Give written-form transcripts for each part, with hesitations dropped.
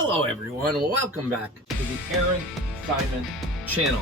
Hello everyone, welcome back to the Aaron Syman channel,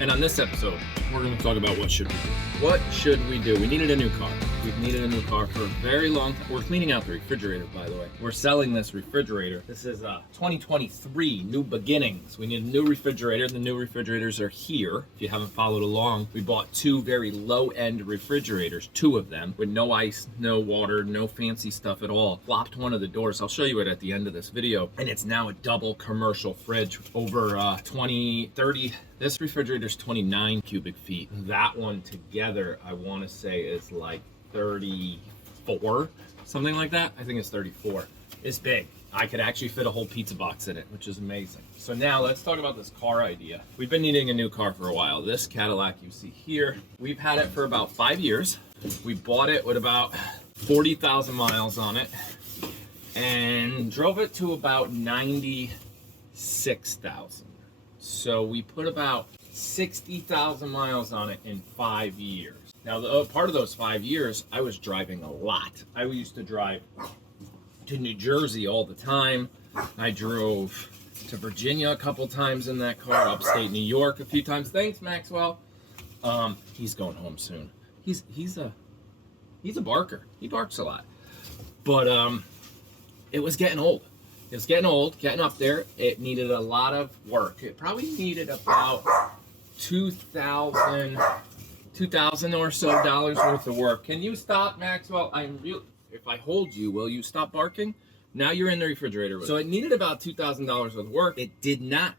and on this episode, we're going to talk about what should we do. What should we do? We needed a new car. We've needed a new car for a very long time. We're cleaning out the refrigerator, by the way. We're selling this refrigerator. This is 2023, new beginnings. We need a new refrigerator. The new refrigerators are here. If you haven't followed along, we bought two very low-end refrigerators, two of them, with no ice, no water, no fancy stuff at all. Flopped one of the doors. I'll show you it at the end of this video. And it's now a double commercial fridge, over 30. This refrigerator's 29 cubic feet. That one together, I want to say, is like 34, something like that. I think it's 34. It's big. I could actually fit a whole pizza box in it, which is amazing. So now let's talk about this car idea. We've been needing a new car for a while. This Cadillac you see here, we've had it for about 5 years. We bought it with about 40,000 miles on it and drove it to about 96,000. So we put about 60,000 miles on it in 5 years. Now, part of those 5 years, I was driving a lot. I used to drive to New Jersey all the time. I drove to Virginia a couple times in that car, upstate New York a few times. Thanks, Maxwell. He's going home soon. He's a barker. He barks a lot. But it was getting old. It was getting old, getting up there. It needed a lot of work. It probably needed about $2,000 or so worth of work. Can you stop, Maxwell? If I hold you, will you stop barking? Now you're in the refrigerator. So it needed about $2,000 worth of work. It did not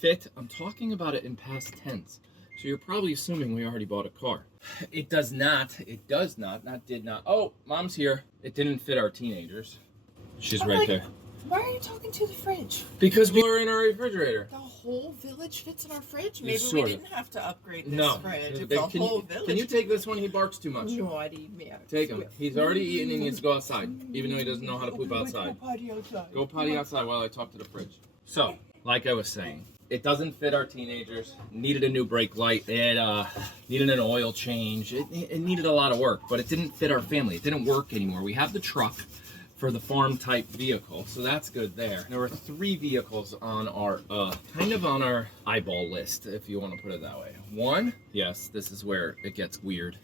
fit. I'm talking about it in past tense. So you're probably assuming we already bought a car. It does not. It does not. Did not. Oh, Mom's here. It didn't fit our teenagers. She's right there. Why are you talking to the fridge? Because we were in our refrigerator. The whole village fits in our fridge? Maybe we didn't have to upgrade this fridge. If the whole village. Can you take this one? He barks too much. No, I'd eat me out. Take him. He's already eaten and he needs to go outside, even though he doesn't know how to poop outside. Go potty outside. Go potty outside while I talk to the fridge. So, like I was saying, it doesn't fit our teenagers. Needed a new brake light. It needed an oil change. It needed a lot of work, but it didn't fit our family. It didn't work anymore. We have the truck for the farm type vehicle, so that's good there. There were 3 vehicles on our kind of on our eyeball list, if you want to put it that way. One, yes, this is where it gets weird,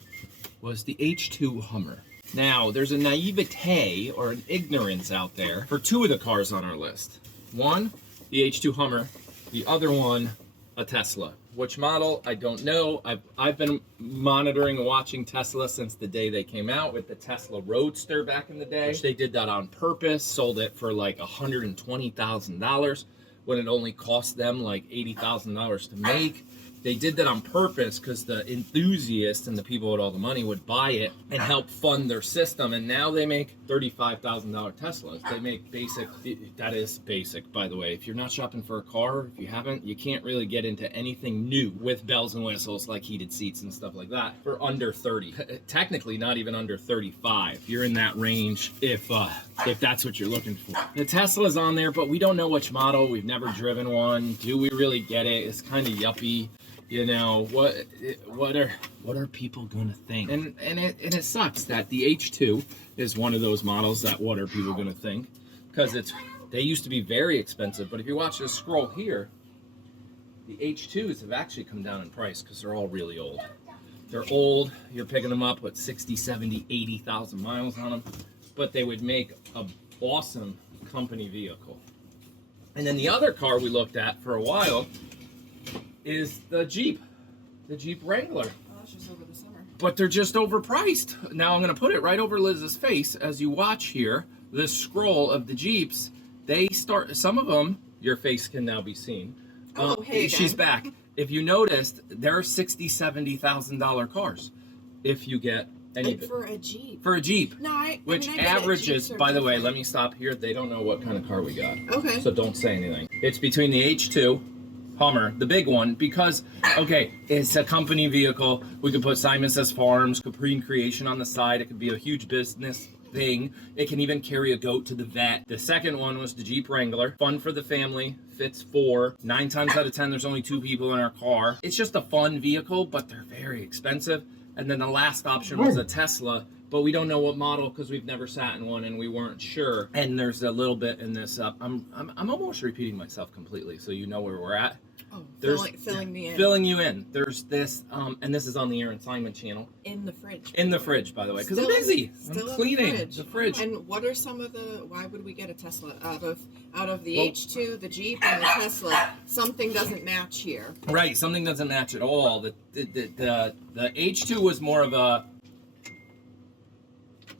was the H2 Hummer. Now, there's a naivete or an ignorance out there for 2 of the cars on our list. One, the H2 Hummer, the other one, a Tesla. Which model, I don't know. I've been monitoring and watching Tesla since the day they came out with the Tesla Roadster back in the day. Which they did that on purpose, sold it for like $120,000 when it only cost them like $80,000 to make. They did that on purpose because the enthusiasts and the people with all the money would buy it and help fund their system. And now they make $35,000 Teslas. They make basic, that is basic, by the way. If you're not shopping for a car, if you haven't, you can't really get into anything new with bells and whistles like heated seats and stuff like that for under 30. Technically, not even under 35. You're in that range if that's what you're looking for. The Tesla's on there, but we don't know which model. We've never driven one. Do we really get it? It's kind of yuppie. You know, what are people gonna think? And it sucks that the H2 is one of those models that what are people gonna think? Because they used to be very expensive, but if you watch this scroll here, the H2s have actually come down in price because they're all really old. They're old, you're picking them up with 60, 70, 80,000 miles on them, but they would make an awesome company vehicle. And then the other car we looked at for a while is the Jeep Wrangler. Oh, that's just over the summer. But they're just overpriced. Now I'm going to put it right over Liz's face as you watch here, this scroll of the Jeeps. They start, some of them, your face can now be seen. Oh, hey, she's back. If you noticed, they're $60,000, $70,000 cars. If you get any for a Jeep. For a Jeep. No, which averages, by the way, let me stop here. They don't know what kind of car we got. Okay. So don't say anything. It's between the H2 Hummer, the big one, because, okay, it's a company vehicle. We could put Syman Says Farms, Capri Creation on the side. It could be a huge business thing. It can even carry a goat to the vet. The second one was the Jeep Wrangler. Fun for the family, fits 4. 9 times out of 10, there's only 2 people in our car. It's just a fun vehicle, but they're very expensive. And then the last option was a Tesla but we don't know what model because we've never sat in one and we weren't sure. And there's a little bit in this. I'm almost repeating myself completely, so you know where we're at. Oh, there's filling me in. Filling you in. There's this, and this is on the Aaron Syman channel. In the fridge. In the fridge, by the way, because I'm busy. I'm cleaning the fridge. And what are some of the? Why would we get a Tesla out of the H2, the Jeep, and the Tesla? Something doesn't match here. Right, something doesn't match at all. The H2 was more of a.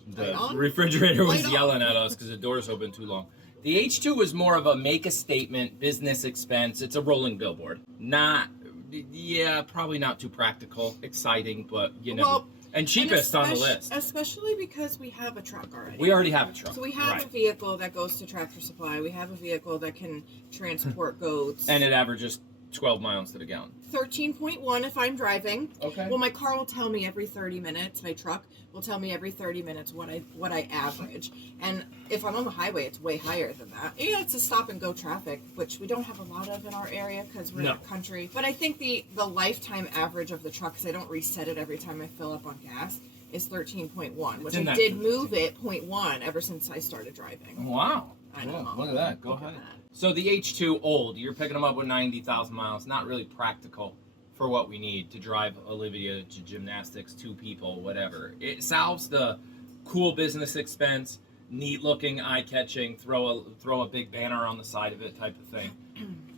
The refrigerator was yelling at us because the door's open too long. The H2 was more of a make a statement, business expense. It's a rolling billboard. Probably not too practical, exciting, but you know, well, and cheapest on the list. Especially because we have a truck already. We already have a truck. So we have a vehicle that goes to Tractor Supply. We have a vehicle that can transport goats. And it averages 12 miles to the gallon. 13.1 if I'm driving. Okay. Well, my car will tell me every 30 minutes. My truck will tell me every 30 minutes what I average. And if I'm on the highway, it's way higher than that. Yeah, it's a stop and go traffic, which we don't have a lot of in our area because we're in the country. But I think the lifetime average of the truck, because I don't reset it every time I fill up on gas, is 13.1, which I did move it 0.1 ever since I started driving. Wow. I know. Look at that. Go ahead. So the H2 old, you're picking them up with 90,000 miles. Not really practical for what we need to drive Olivia to gymnastics, 2 people, whatever. It solves the cool business expense, neat looking, eye catching, throw a big banner on the side of it type of thing.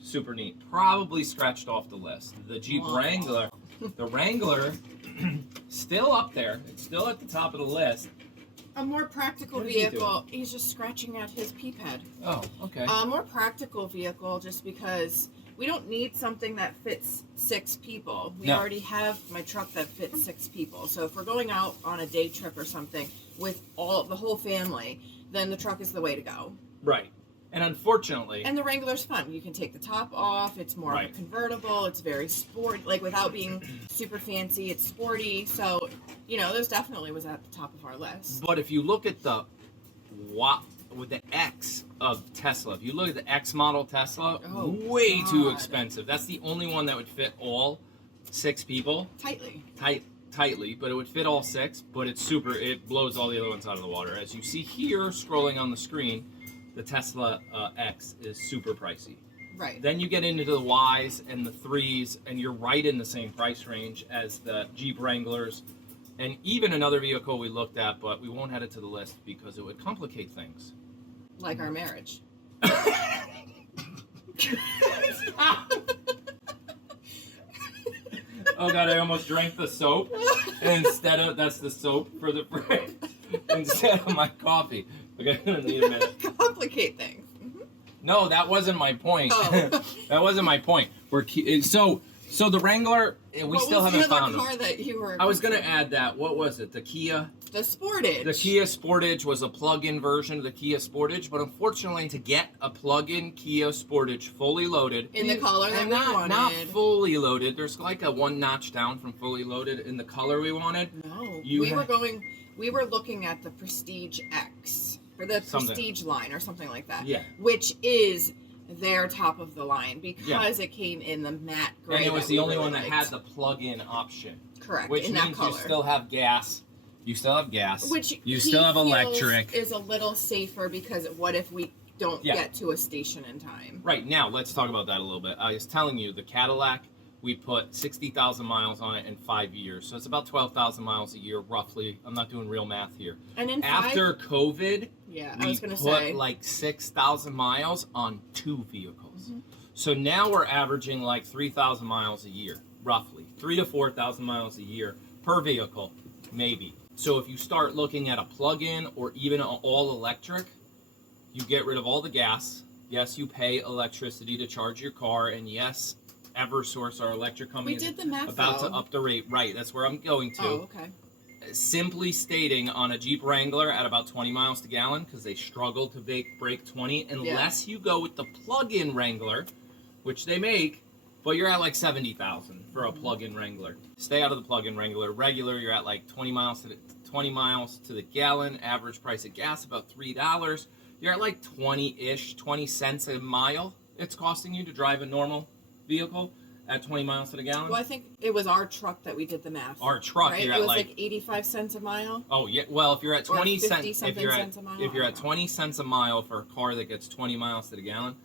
Super neat. Probably scratched off the list. The Jeep Wrangler, the Wrangler, still up there. It's still at the top of the list. A more practical vehicle. He's just scratching at his peep head. Oh, okay. A more practical vehicle, just because we don't need something that fits 6 people. We already have my truck that fits 6 people. So if we're going out on a day trip or something with the whole family, then the truck is the way to go. Right. And unfortunately... And the Wrangler's fun. You can take the top off. It's more of a convertible. It's very sporty. Like, without being super fancy, it's sporty. So, you know, this definitely was at the top of our list. But if you look at with the X of Tesla, if you look at the X model Tesla, way too expensive. That's the only one that would fit all 6 people. Tightly, but it would fit all 6, but it blows all the other ones out of the water. As you see here, scrolling on the screen, the Tesla X is super pricey. Right. Then you get into the Ys and the 3s, and you're right in the same price range as the Jeep Wranglers, and even another vehicle we looked at, but we won't add it to the list because it would complicate things. Like our marriage. Oh God, I almost drank the soap. And that's the soap for the fridge instead of my coffee. Okay, I'm gonna need a minute. Complicate things. Mm-hmm. No, that wasn't my point. That wasn't my point. So the Wrangler, we still haven't found car that you were. I was gonna add that. What was it? The Kia. The Sportage. The Kia Sportage was a plug-in version of the Kia Sportage, but unfortunately, to get a plug-in Kia Sportage fully loaded in the color that we wanted, not fully loaded. There's like a 1 notch down from fully loaded in the color we wanted. No, we were looking at the Prestige X or the Prestige line or something like that. Yeah, which is their top of the line because it came in the matte gray. And it was the only one that had the plug-in option. Correct. Which in means that color. you still have gas. You still have gas. Which you still have electric. Is a little safer because what if we don't get to a station in time? Right, now let's talk about that a little bit. I was telling you, the Cadillac, we put 60,000 miles on it in 5 years. So it's about 12,000 miles a year, roughly. I'm not doing real math here. And after COVID, I was gonna say, put like 6,000 miles on 2 vehicles. Mm-hmm. So now we're averaging like 3,000 miles a year, roughly. 3,000 to 4,000 miles a year per vehicle, maybe. So if you start looking at a plug-in or even an all-electric, you get rid of all the gas. Yes, you pay electricity to charge your car, and yes, Eversource, our electric company, is about to up the rate. Right, that's where I'm going to. Oh, okay. Simply stating on a Jeep Wrangler at about 20 miles to gallon, because they struggle to break 20, unless you go with the plug-in Wrangler, which they make, but you're at like 70,000 for a plug-in Wrangler. Stay out of the plug-in Wrangler. Regular, you're at like 20 miles to the gallon. Average price of gas about $3. You're at like 20 cents a mile. It's costing you to drive a normal vehicle. at 20 miles to the gallon? Well, I think it was our truck that we did the math. Our truck, right? you're It at was like, like 85 cents a mile. oh yeah. Well, if you're at 20 cents, cents a mile. if you're at 20 cents a mile for a car that gets 20 miles to the gallon,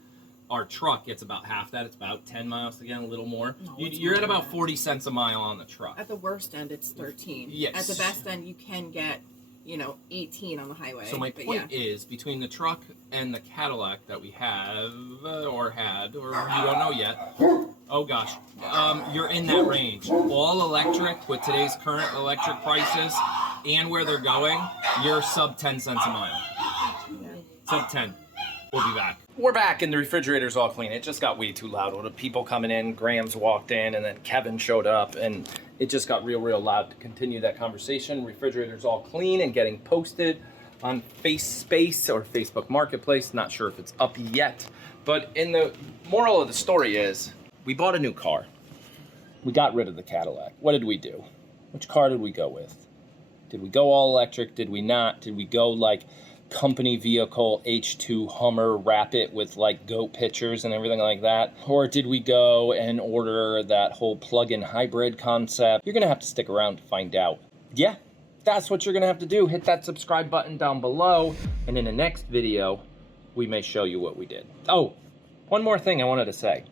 our truck gets about half that. It's about 10 miles to the gallon, a little more. No, You're at more about than 40 cents a mile on the truck. At the worst end, it's 13. Yes. At the best end, you can get, 18 on the highway. So my point is, between the truck and the Cadillac that we have, or had, or you don't know yet, oh gosh, you're in that range. All electric, with today's current electric prices, and where they're going, you're sub 10 cents a mile. Yeah. Sub 10. We'll be back. We're back, and the refrigerator's all clean. It just got way too loud with the people coming in. Graham's walked in, and then Kevin showed up, and it just got real loud. To continue that conversation, refrigerator's all clean and getting posted on FaceSpace or Facebook Marketplace. Not sure if it's up yet, but in the moral of the story is, we bought a new car. We got rid of the Cadillac. What did we do? Which car did we go with? Did we go all electric? Did we not? Did we go like company vehicle H2 Hummer, wrap it with like goat pictures and everything like that? Or did we go and order that whole plug-in hybrid concept? You're gonna have to stick around to find out. Yeah, that's what you're gonna have to do. Hit that subscribe button down below, and in the next video, we may show you what we did. Oh, one more thing I wanted to say,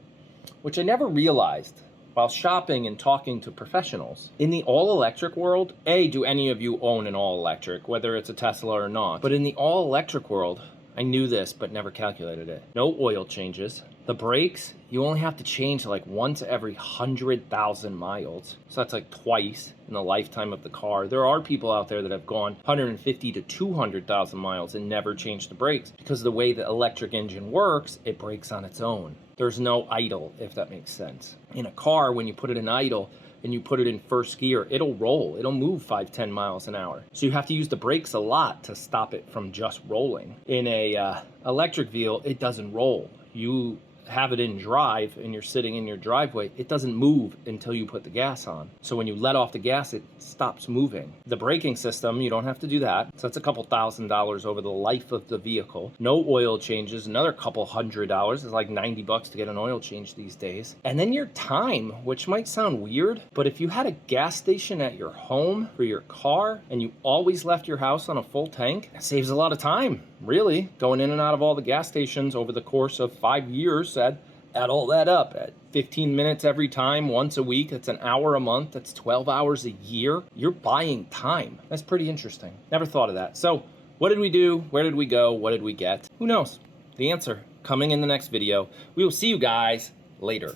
which I never realized while shopping and talking to professionals. In the all-electric world, do any of you own an all-electric, whether it's a Tesla or not? But in the all-electric world, I knew this, but never calculated it. No oil changes. The brakes, you only have to change like once every 100,000 miles. So that's like twice in the lifetime of the car. There are people out there that have gone 150 to 200,000 miles and never changed the brakes, because the way the electric engine works, it brakes on its own. There's no idle, if that makes sense. In a car, when you put it in idle and you put it in first gear, it'll roll. It'll move 5-10 miles an hour. So you have to use the brakes a lot to stop it from just rolling. In a electric vehicle, it doesn't roll. You have it in drive and you're sitting in your driveway, it doesn't move until you put the gas on. So when you let off the gas, it stops moving. The braking system, you don't have to do that. So that's a couple $1,000s over the life of the vehicle. No oil changes, another couple $100. It's like 90 bucks to get an oil change these days. And then your time, which might sound weird, but if you had a gas station at your home for your car and you always left your house on a full tank, it saves a lot of time, really. Going in and out of all the gas stations over the course of 5 years, add all that up at 15 minutes every time, once a week. That's an hour a month. That's 12 hours a year. You're buying time. That's pretty interesting. Never thought of that. So what did we do? Where did we go? What did we get? Who knows? The answer coming in the next video. We will see you guys later.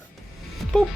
Boop.